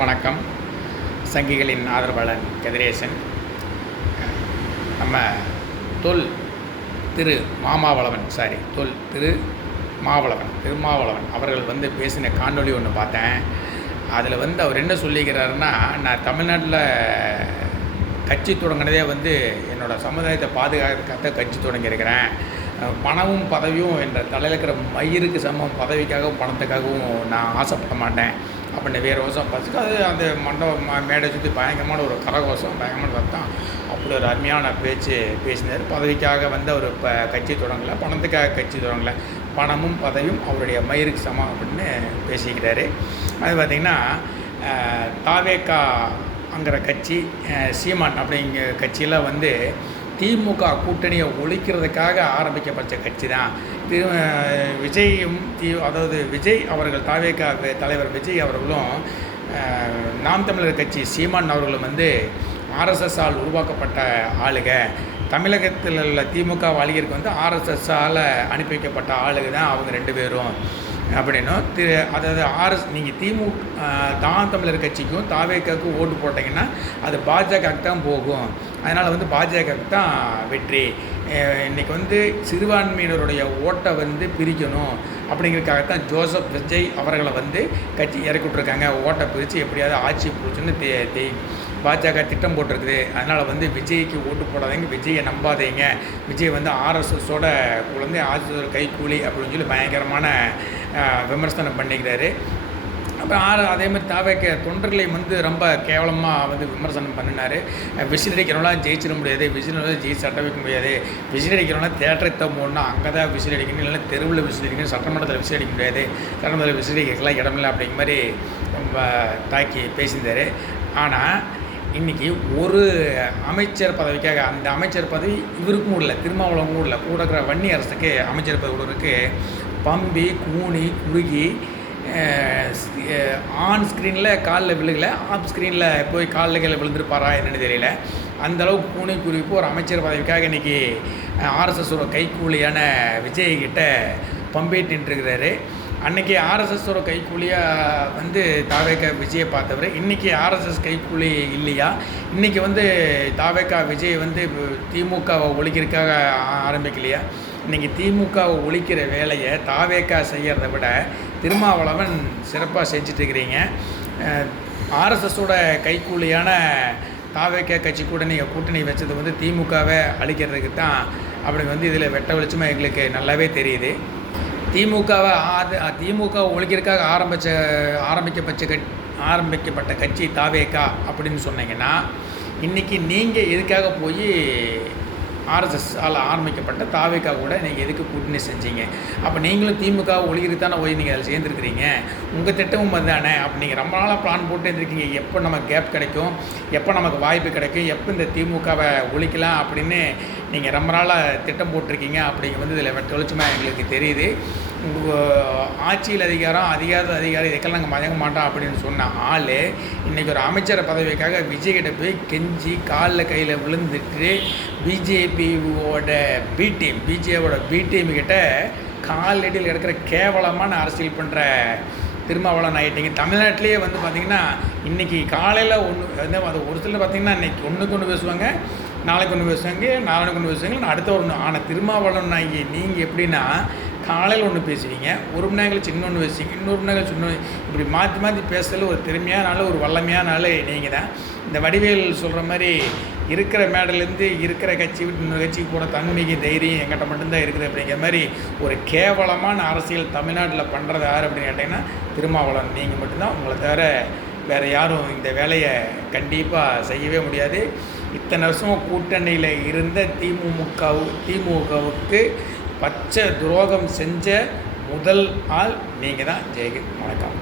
வணக்கம். சங்கிகளின் ஆதரவாளன் கதிரேசன். நம்ம தொல் திரு மாமாவளவன் தொல் திருமாவளவன் அவர்கள் பேசின காணொளி ஒன்று பார்த்தேன். அதில் அவர் என்ன சொல்லிக்கிறாருன்னா, நான் தமிழ்நாட்டில் கட்சி தொடங்கினதே என்னோடய சமுதாயத்தை பாதுகாக்க கட்சி தொடங்கியிருக்கிறேன். பணமும் பதவியும் என்ற தலையில் இருக்கிற மயிருக்கு சமம் பதவிக்காகவும் பணத்துக்காகவும் நான் ஆசைப்பட மாட்டேன் அப்படின்னு வேறு வருஷம் பசுக்கு அது அந்த மண்டபம் மேடை சுற்றி பயங்கரமான ஒரு கரகோஷம் பயங்கரமான சத்தம். அப்படி ஒரு அருமையான பேச்சு பேசினார். பதவிக்காக அவர் இப்போ கட்சி தொடங்கலை, பணத்துக்காக கட்சி தொடங்கலை, பணமும் பதவியும் அவருடைய மயிருக்கு சமம் அப்படின்னு பேசிக்கிறாரு. அது பார்த்திங்கன்னா தாவேக்காங்கிற கட்சி, சீமான் அப்படிங்கிற கட்சியில் திமுக கூட்டணியை ஒழிக்கிறதுக்காக ஆரம்பிக்கப்பட்ட கட்சி தான். விஜயும் அதாவது விஜய் அவர்கள் தாவேகா தலைவர் விஜய் அவர்களும் நாம் தமிழர் கட்சி சீமான் அவர்களும் ஆர்எஸ்எஸ்ஸால் உருவாக்கப்பட்ட ஆளுக. தமிழகத்தில் உள்ள திமுக அழிகிறதுக்கு ஆர்எஸ்எஸ்ஸால் அனுப்பி வைக்கப்பட்ட ஆளுக தான் அவங்க ரெண்டு பேரும் அப்படின்னும் அதாவது நீங்கள் தான் தமிழர் கட்சிக்கும் தாவேக்காவுக்கும் ஓட்டு போட்டிங்கன்னா அது பாஜகவுக்கு தான் போகும். அதனால் பாஜகவுக்கு தான் வெற்றி. இன்றைக்கி சிறுபான்மையினருடைய ஓட்டை பிரிக்கணும் அப்படிங்கிறதுக்காகத்தான் ஜோசப் விஜய் அவர்களை கட்சி இறக்கி விட்ருக்காங்க. ஓட்டை பிரித்து எப்படியாவது ஆட்சி பிடிச்சுன்னு பாஜக திட்டம் போட்டிருக்குது. அதனால் விஜய்க்கு ஓட்டு போடாதீங்க, விஜயை நம்பாதீங்க, விஜய் ஆர்எஸ்எஸோட ஆர்எஸ்எஸோட கைக்கூலி அப்படின்னு சொல்லி பயங்கரமான விமர்சனம் பண்ணிக்கிறாரு. அப்புறம் அதேமாதிரி தாவேக்க தொண்டர்களையும் ரொம்ப கேவலமாக விமர்சனம் பண்ணினார். விசில் அடிக்கிறவங்களாம் ஜெயிச்சிட முடியாது, விசில் ஜெயிச்சு சட்டம் வைக்க முடியாது, விசில் அடிக்கிறவங்களாம் தேட்டரை போடணும், அங்கே தான் விசில் அடிக்கணும், இல்லைன்னா தெருவில் விசில் அடிக்கணும், சட்டமன்றத்தில் விசில் அடிக்க முடியாது, சட்டமன்றத்தில் விசில் அடிக்கலாம் இடமில்லை அப்படிங்கிற மாதிரி ரொம்ப தாக்கி பேசியிருந்தார். ஆனால் இன்றைக்கி ஒரு அமைச்சர் பதவிக்காக அந்த அமைச்சர் பதவி இவருக்கும் இல்லை, திருமாவளவனுக்கும் இல்லை, கூட இருக்கிற வன்னி அரசுக்கு அமைச்சர் பதவி கொடுறதுக்கு பம்பி கூனி குறுகி ஆன் ஸ்க்ரீனில் காலில் விழுகலை, ஆஃப் ஸ்க்ரீனில் போய் காலில் கீழே விழுந்துருப்பாரா என்னென்னு தெரியல. அந்தளவுக்கு கூனி குறிப்பு ஒரு அமைச்சர் பதவிக்காக இன்றைக்கி ஆர்எஸ்எஸோட கைக்கூலியான விஜய்கிட்ட பம்பிட்டு நின்றுருக்கிறாரு. அன்றைக்கி ஆர்எஸ்எஸோட கைக்கூலியாக தாவேக்கா விஜயை பார்த்தவர் இன்றைக்கி ஆர்எஸ்எஸ் கைக்கூலி இல்லையா? இன்றைக்கி தாவேக்கா விஜய் திமுகவை ஒழிக்கிறதுக்காக ஆரம்பிக்கலையா? இன்றைக்கி திமுகவை ஒழிக்கிற வேலையை தாவேக்கா செய்கிறத விட திருமாவளவன் சிறப்பாக செஞ்சிட்ருக்கிறீங்க. ஆர்எஸ்எஸோட கைக்கூலியான தாவேக்கா கட்சி கூட நீங்கள் கூட்டணி வச்சது திமுகவை அழிக்கிறதுக்கு தான் அப்படி இதில் வெட்ட வெளிச்சமாக எங்களுக்கு நல்லாவே தெரியுது. திமுகவை ஒழிக்கிறதுக்காக ஆரம்பிக்கப்பட்ட கட்சி தாவேக்கா அப்படின்னு சொன்னீங்கன்னா, இன்றைக்கி நீங்கள் எதுக்காக போய் ஆர்எஸ்எஸ்ஸால் ஆரம்பிக்கப்பட்ட தாவேக்கா கூட நீங்கள் எதுக்கு கூட்டணி செஞ்சீங்க? அப்போ நீங்களும் திமுக ஒழிக்கிறதுக்கு தானே போய் நீங்கள் அதில் சேர்ந்துருக்கிறீங்க. உங்கள் திட்டமும் தானே. அப்போ நீங்கள் ரொம்ப நாளாக பிளான் போட்டு இருந்திருக்கீங்க, எப்போ நமக்கு கேப் கிடைக்கும், எப்போ நமக்கு வாய்ப்பு கிடைக்கும், எப்போ இந்த திமுகவை ஒழிக்கலாம் அப்படின்னு நீங்கள் ரொம்ப நாளாக திட்டம் போட்டிருக்கீங்க. அப்படிங்க இதில் வெளிச்சமாக எங்களுக்கு தெரியுது. ஆட்சியில் அதிகாரம் இதுக்கெல்லாம் நாங்கள் மயங்க மாட்டோம் அப்படின்னு சொன்ன ஆள் இன்றைக்கி ஒரு அமைச்சர் பதவிக்காக விஜய்கிட்ட போய் கெஞ்சி காலில் கையில் விழுந்துட்டு பிஜேபியோட பி டீமுக்கிட்ட காலடியில் இருக்கிற கேவலமான அரசியல் பண்ணுற திருமாவளவன் ஆகிட்டீங்க. தமிழ்நாட்டிலேயே பார்த்திங்கன்னா இன்றைக்கி காலையில் அது ஒரு சிலர் பார்த்திங்கன்னா இன்றைக்கி ஒன்றுக்கு ஒன்று பேசுவாங்க, நாளைக்கு ஒன்று பேசுவாங்க, நாளைக்கு ஒன்று பேசுவாங்க, அடுத்த ஒன்று. ஆனால் திருமாவளவன் ஆகி நீங்கள் எப்படின்னா காலையில் ஒன்று பேசுவீங்க, ஒரு மணி நேரம் சின்னொன்று பேசுவீங்க, இன்னொரு மணி நேரம் சின்ன, இப்படி மாற்றி மாற்றி பேசுறதுல ஒரு திறமையான ஆள், ஒரு வல்லமையான ஆள் நீங்கள் தான். இந்த வடிவேல் சொல்கிற மாதிரி இருக்கிற மேடலேருந்து இருக்கிற கட்சி விட்டு இன்னொரு கட்சிக்கு போகிற தன்மைக்கு தைரியம் எங்கிட்ட மட்டும்தான் இருக்குது அப்படிங்கிற மாதிரி ஒரு கேவலமான அரசியல் தமிழ்நாட்டில் பண்ணுறது யார் அப்படின்னு கேட்டிங்கன்னா திருமாவளவன் நீங்கள் மட்டும்தான். உங்களை தவிர வேறு யாரும் இந்த வேலையை கண்டிப்பாக செய்யவே முடியாது. இத்தனை வருஷம் கூட்டணியில் இருந்த திமுகவுக்கு பச்சை துரோகம் செஞ்ச முதல் ஆள் நீங்கள் தான். ஜெயகித். வணக்கம்.